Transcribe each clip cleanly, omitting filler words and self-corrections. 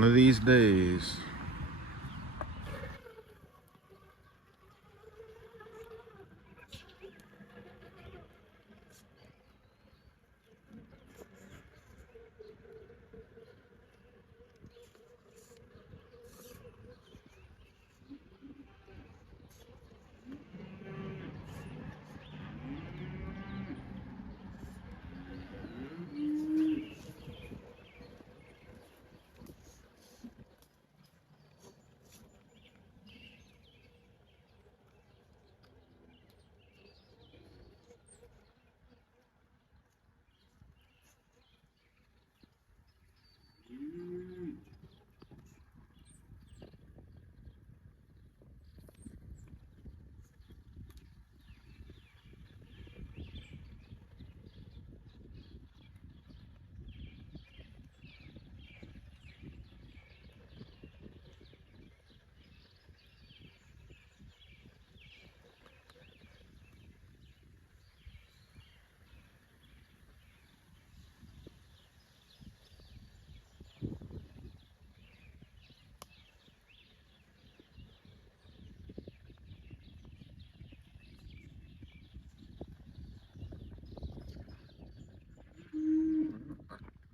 One of these days.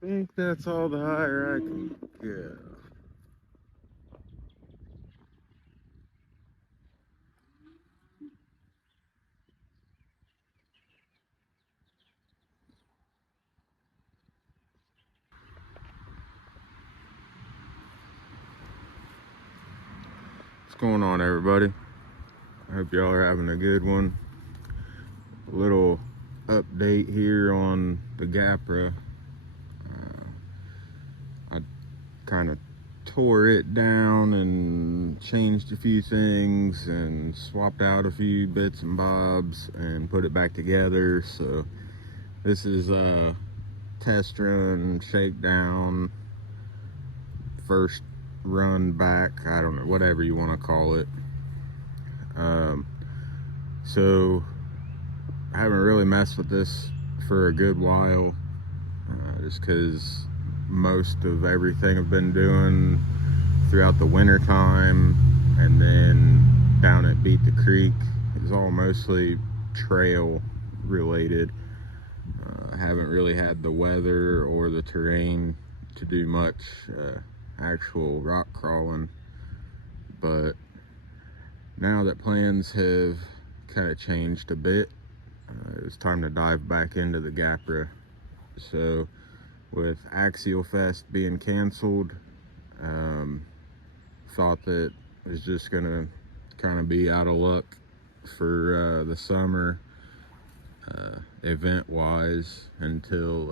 I think that's all the higher I can get. What's going on, everybody? I hope y'all are having a good one. A little update here on the Gapra. I kind of tore it down and changed a few things and swapped out a few bits and bobs and put it back together. So this is a test run, shakedown, first run back, I don't know, whatever you want to call it. So I haven't really messed with this for a good while, just because most of everything I've been doing throughout the winter time and then down at Beat the Creek is all mostly trail related. I haven't really had the weather or the terrain to do much actual rock crawling, but now that plans have kind of changed a bit, it's time to dive back into the Gapra. So with Exofest being canceled, thought that it was just gonna kind of be out of luck for the summer event wise until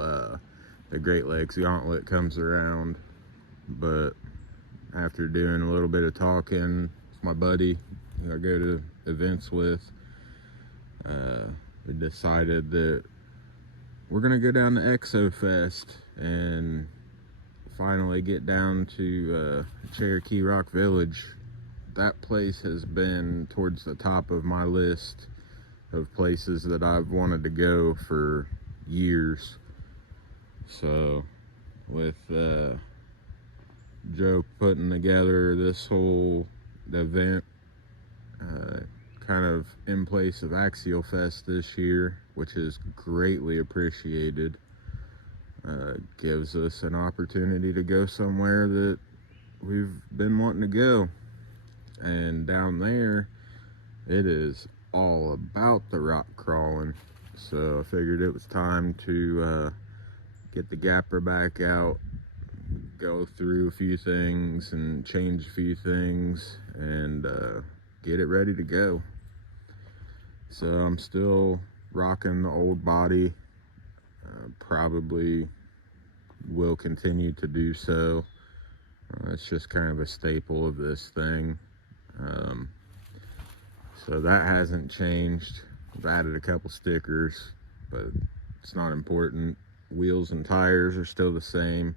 the Great Lakes Gauntlet comes around. But after doing a little bit of talking with my buddy who I go to events with, we decided that we're gonna go down to Exofest and finally get down to Cherokee Rock Village. That place has been towards the top of my list of places that I've wanted to go for years. So with Joe putting together this whole event kind of in place of Exofest this year, which is greatly appreciated, gives us an opportunity to go somewhere that we've been wanting to go. And down there, it is all about the rock crawling. So I figured it was time to get the Gapra back out, go through a few things and change a few things, and get it ready to go. So I'm still rocking the old body, probably will continue to do so. It's just kind of a staple of this thing. So that hasn't changed. I've added a couple stickers, but it's not important. Wheels and tires are still the same.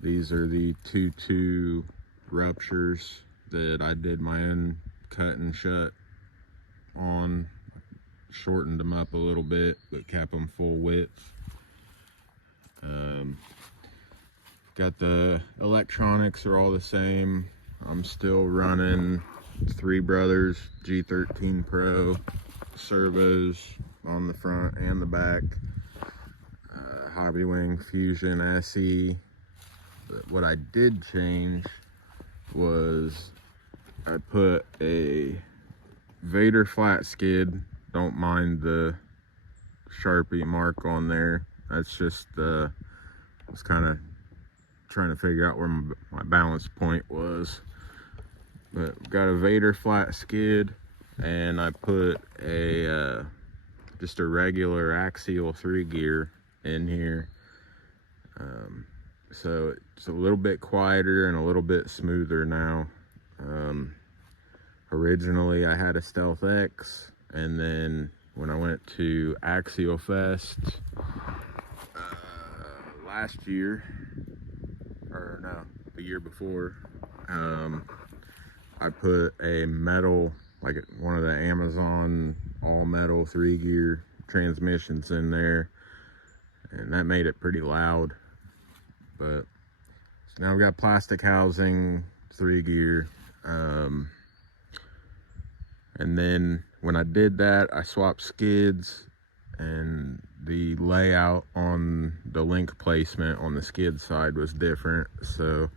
These are the 2.2 ruptures that I did my own cut and shut on. Shortened them up a little bit, but kept them full width. Got the electronics are all the same. I'm still running Three Brothers G13 Pro servos on the front and the back. Hobbywing Fusion SE. But what I did change was I put a Vader flat skid. Don't mind the Sharpie mark on there. That's just I was kind of trying to figure out where my balance point was. But got a Vader flat skid, and I put a just a regular axial 3-gear in here. So it's a little bit quieter and a little bit smoother now. Originally I had a Stealth X, and then when I went to Exofest last year, or no, the year before, I put a metal, like one of the Amazon all metal 3-gear transmissions in there, and that made it pretty loud. But so now we've got plastic housing, 3-gear, and then when I did that, I swapped skids, and the layout on the link placement on the skid side was different, so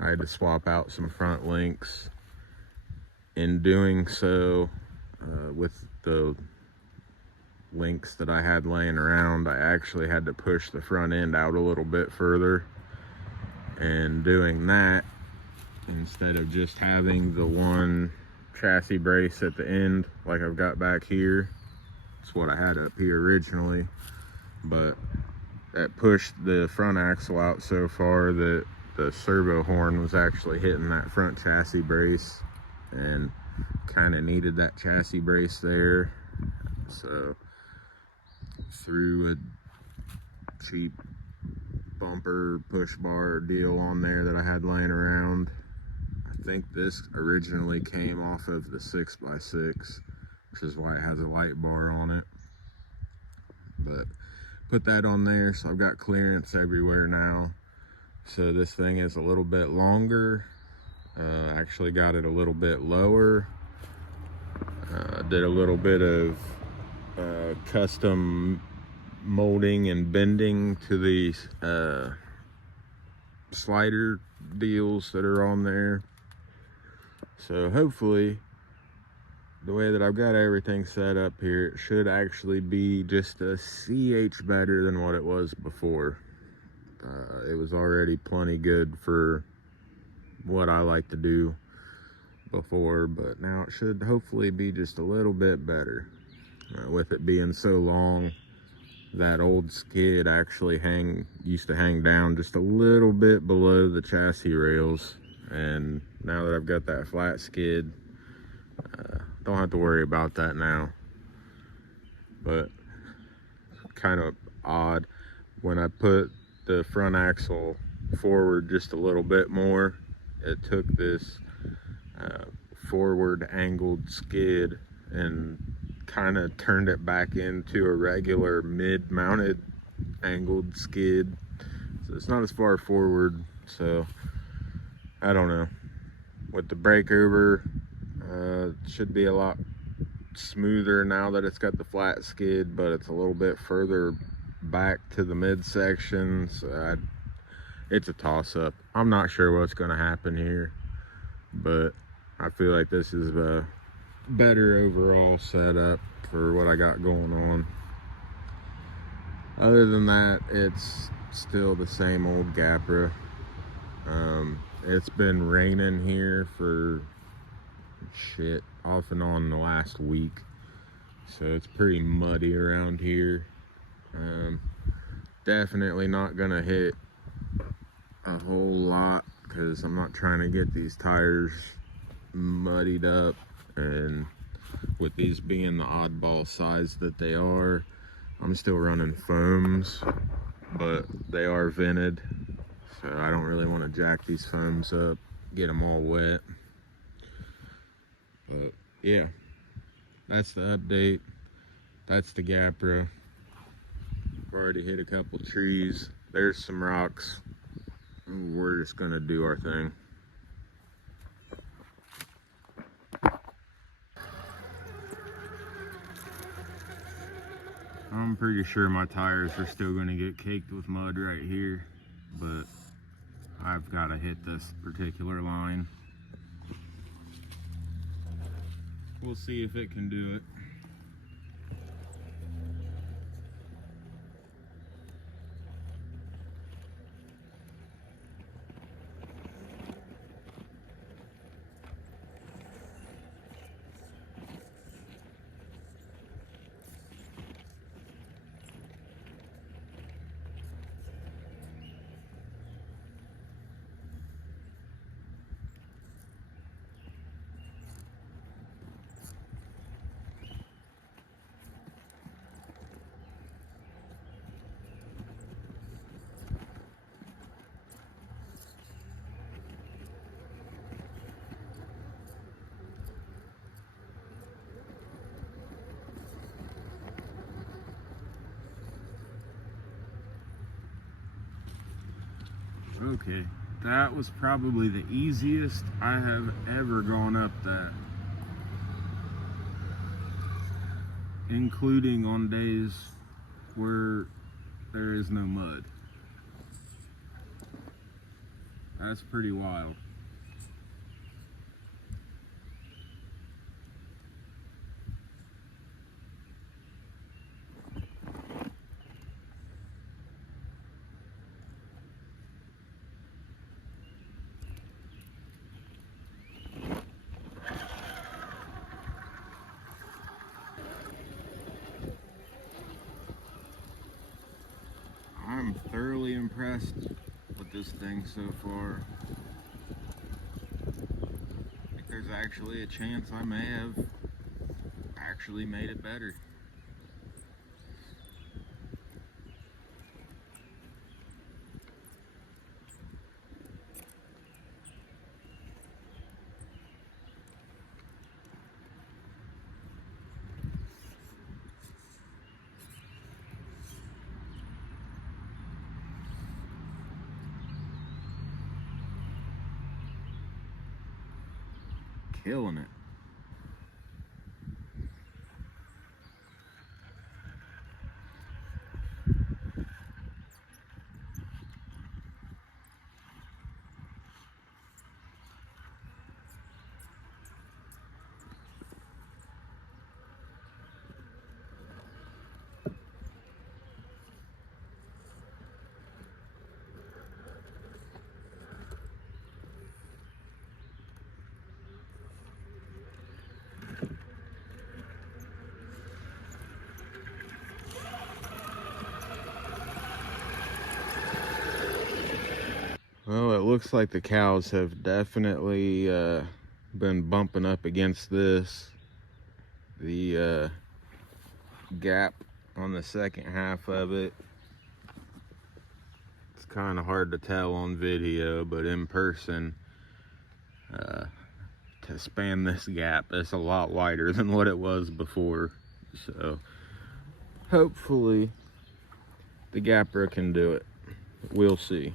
I had to swap out some front links. In doing so, with the links that I had laying around, I actually had to push the front end out a little bit further. And doing that, instead of just having the one chassis brace at the end like I've got back here, it's what I had up here originally, but that pushed the front axle out so far that the servo horn was actually hitting that front chassis brace, and kind of needed that chassis brace there. So threw a cheap bumper push bar deal on there that I had laying around. I think this originally came off of the 6x6, which is why it has a light bar on it. But put that on there, so I've got clearance everywhere now. So this thing is a little bit longer. Actually got it a little bit lower. Did a little bit of custom molding and bending to these slider deals that are on there. So hopefully, the way that I've got everything set up here, it should actually be just a CH better than what it was before. It was already plenty good for what I like to do before, but now it should hopefully be just a little bit better. With it being so long, that old skid actually used to hang down just a little bit below the chassis rails, and now that I've got that flat skid, don't have to worry about that now. But kind of odd, when I put the front axle forward just a little bit more, it took this forward angled skid and kind of turned it back into a regular mid-mounted angled skid. So it's not as far forward, so I don't know. With the breakover, it should be a lot smoother now that it's got the flat skid, but it's a little bit further back to the midsection, so it's a toss-up. I'm not sure what's going to happen here, but I feel like this is a better overall setup for what I got going on. Other than that, it's still the same old Gapra. It's been raining here for off and on the last week, so it's pretty muddy around here. Definitely not gonna hit a whole lot because I'm not trying to get these tires muddied up, and with these being the oddball size that they are, I'm still running foams, but they are vented, so I don't really want to jack these foams up, get them all wet. But yeah, that's the update. That's the Gapra. I've already hit a couple trees. There's some rocks we're just gonna do our thing. I'm pretty sure my tires are still gonna get caked with mud right here, but I've gotta hit this particular line. We'll see if it can do it. Okay, that was probably the easiest I have ever gone up that, including on days where there is no mud. That's pretty wild. I'm thoroughly impressed with this thing so far. I think there's actually a chance I may have actually made it better. Killing it. Well, it looks like the cows have definitely been bumping up against this. The gap on the second half of it. It's kind of hard to tell on video, but in person, to span this gap, it's a lot wider than what it was before. So hopefully the Gapra can do it. We'll see.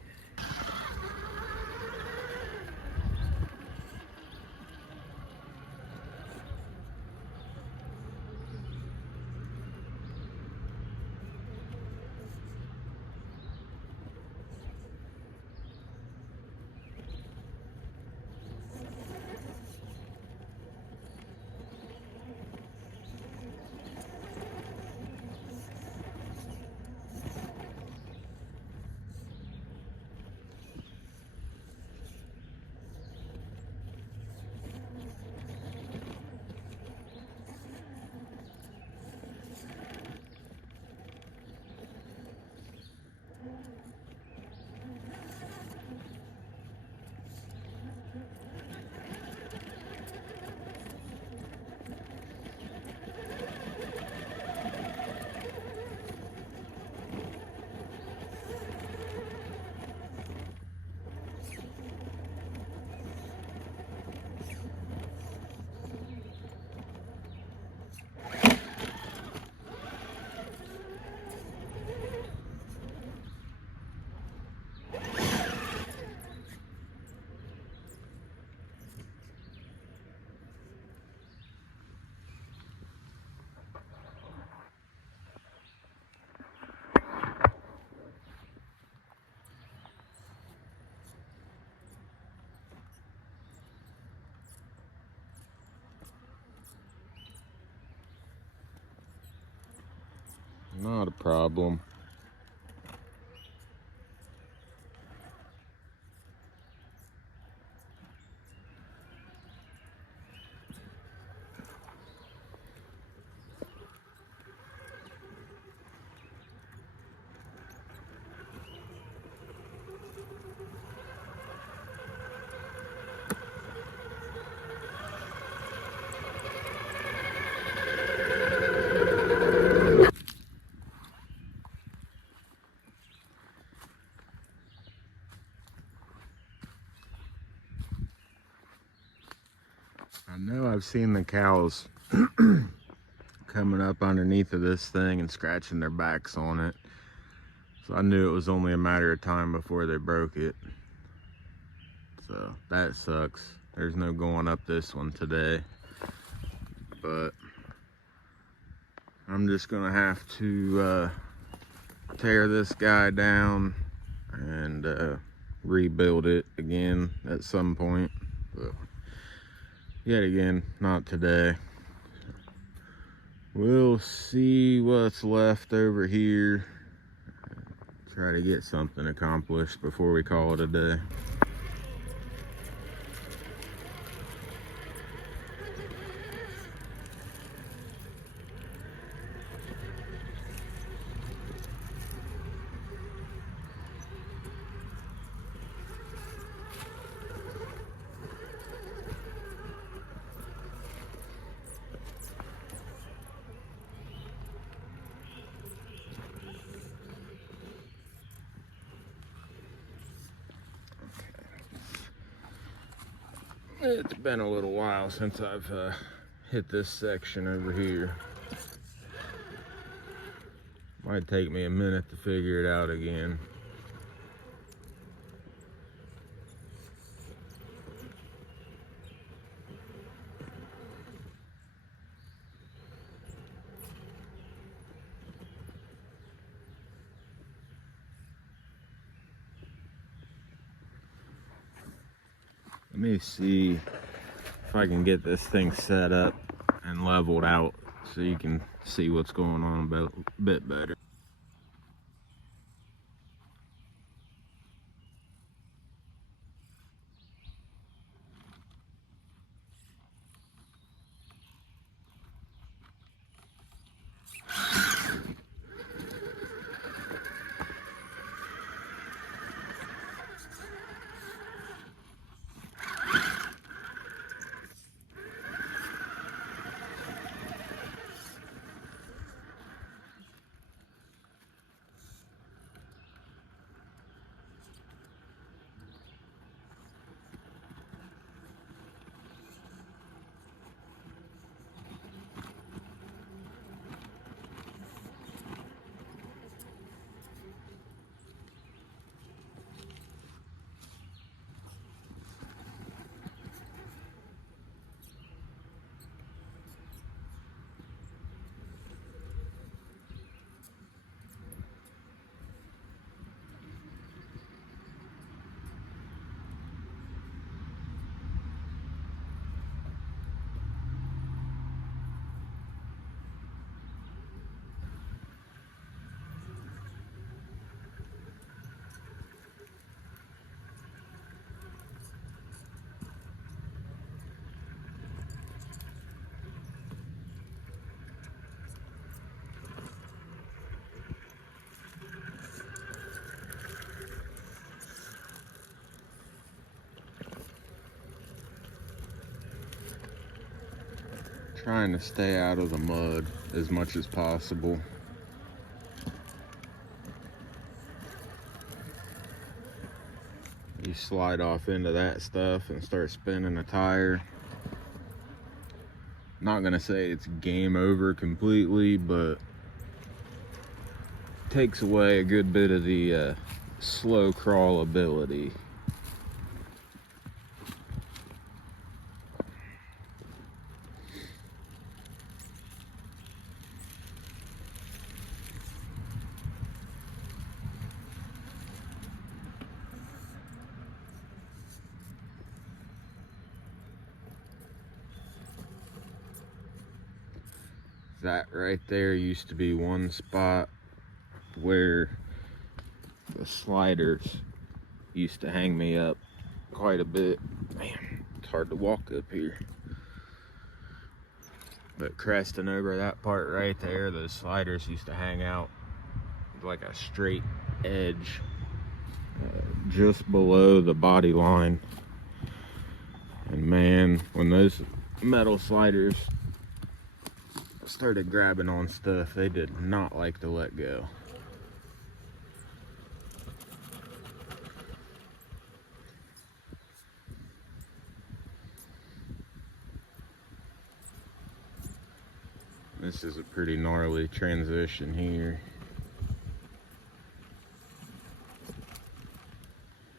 Not a problem. I know I've seen the cows coming up underneath of this thing and scratching their backs on it. So I knew it was only a matter of time before they broke it. So that sucks. There's no going up this one today. But I'm just gonna have to tear this guy down and rebuild it again at some point. But yet again, not today. We'll see what's left over here. Try to get something accomplished before we call it a day. It's been a little while since I've hit this section over here. Might take me a minute to figure it out again. Let me see if I can get this thing set up and leveled out so you can see what's going on a bit better. Trying to stay out of the mud as much as possible. You slide off into that stuff and start spinning a tire. Not gonna say it's game over completely, but takes away a good bit of the slow crawl ability. That right there used to be one spot where the sliders used to hang me up quite a bit. Man, it's hard to walk up here. But cresting over that part right there, those sliders used to hang out like a straight edge just below the body line. And man, when those metal sliders started grabbing on stuff, they did not like to let go. This is a pretty gnarly transition here.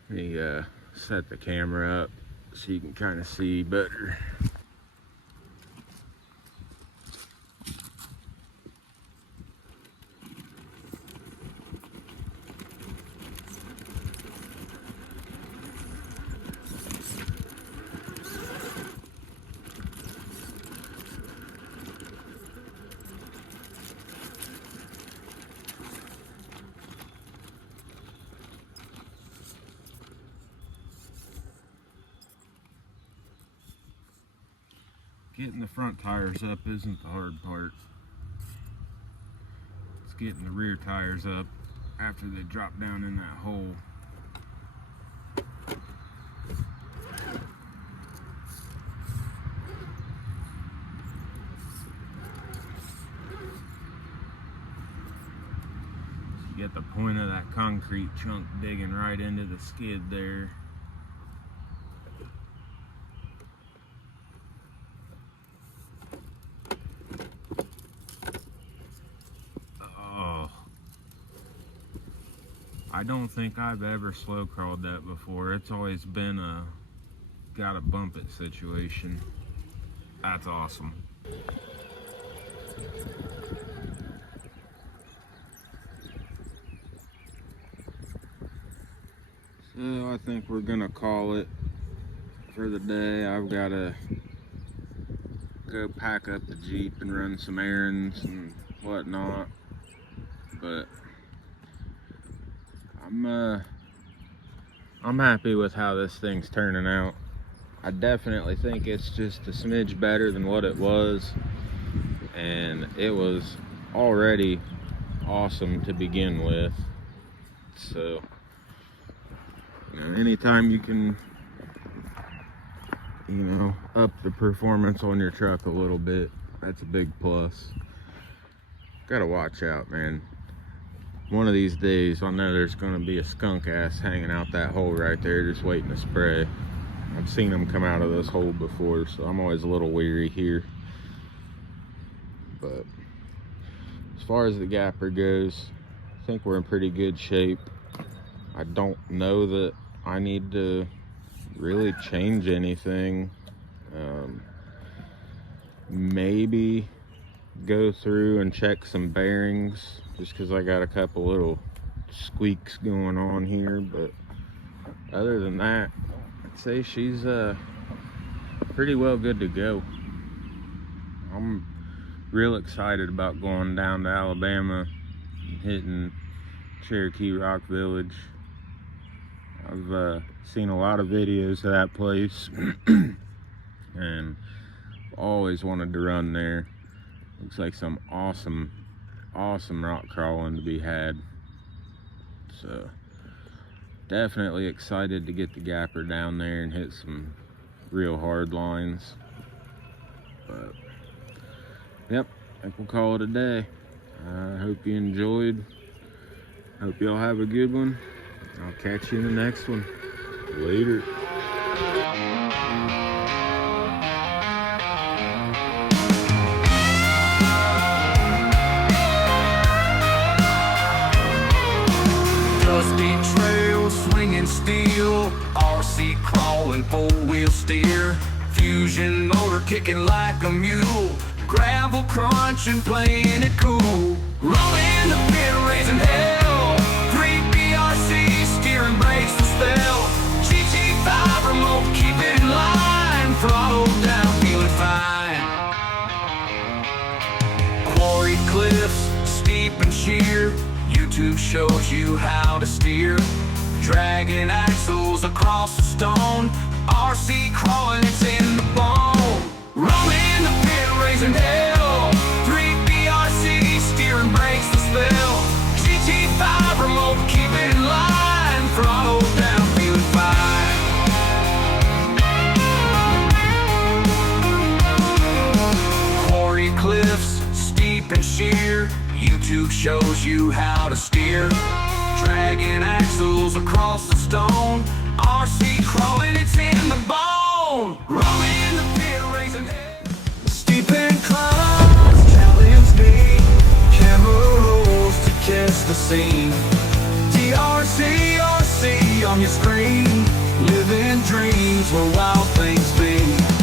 Let me set the camera up so you can kind of see better. Getting the front tires up isn't the hard part. It's getting the rear tires up after they drop down in that hole. You get the point of that concrete chunk digging right into the skid there. I don't think I've ever slow crawled that before. It's always been a gotta bump it situation. That's awesome. So I think we're gonna call it for the day. I've gotta go pack up the Jeep and run some errands and whatnot, but I'm happy with how this thing's turning out. I definitely think it's just a smidge better than what it was, and it was already awesome to begin with. So, you know, anytime you can, you know, up the performance on your truck a little bit, that's a big plus. Gotta watch out, man. One of these days, I know there's gonna be a skunk ass hanging out that hole right there just waiting to spray. I've seen them come out of this hole before, so I'm always a little weary here. But as far as the Gapra goes, I think we're in pretty good shape. I don't know that I need to really change anything. Maybe go through and check some bearings, just because I got a couple little squeaks going on here, but other than that, I'd say she's pretty well good to go. I'm real excited about going down to Alabama and hitting Cherokee Rock Village. I've seen a lot of videos of that place and always wanted to run there. Looks like some awesome rock crawling to be had. So definitely excited to get the Gapra down there and hit some real hard lines. But yep, I think we'll call it a day. I hope you enjoyed. Hope y'all have a good one. I'll catch you in the next one. Later. Dusty trails, swinging steel, RC crawling, four-wheel steer, fusion motor kicking like a mule, gravel crunching, playing it cool, rolling the pit, raising hell, 3 BRC, steering brakes to spell, GT5 remote, keep it in line, throttle down, feeling fine. YouTube shows you how to steer, dragging axles across the stone. RC crawling, it's in the bone. Rolling the pit, raising hell. 3BRC steering breaks the spell. GT5 remote, keep it in line. Throttle down, feeling fine. Quarry cliffs, steep and sheer. YouTube shows you how to steer, dragging axles across the stone. RC crawling, it's in the bone. Rolling the pit, raising hell. Steep inclines challenge me. Camera rolls to catch the scene. TRC, RC on your screen. Living dreams where wild things be.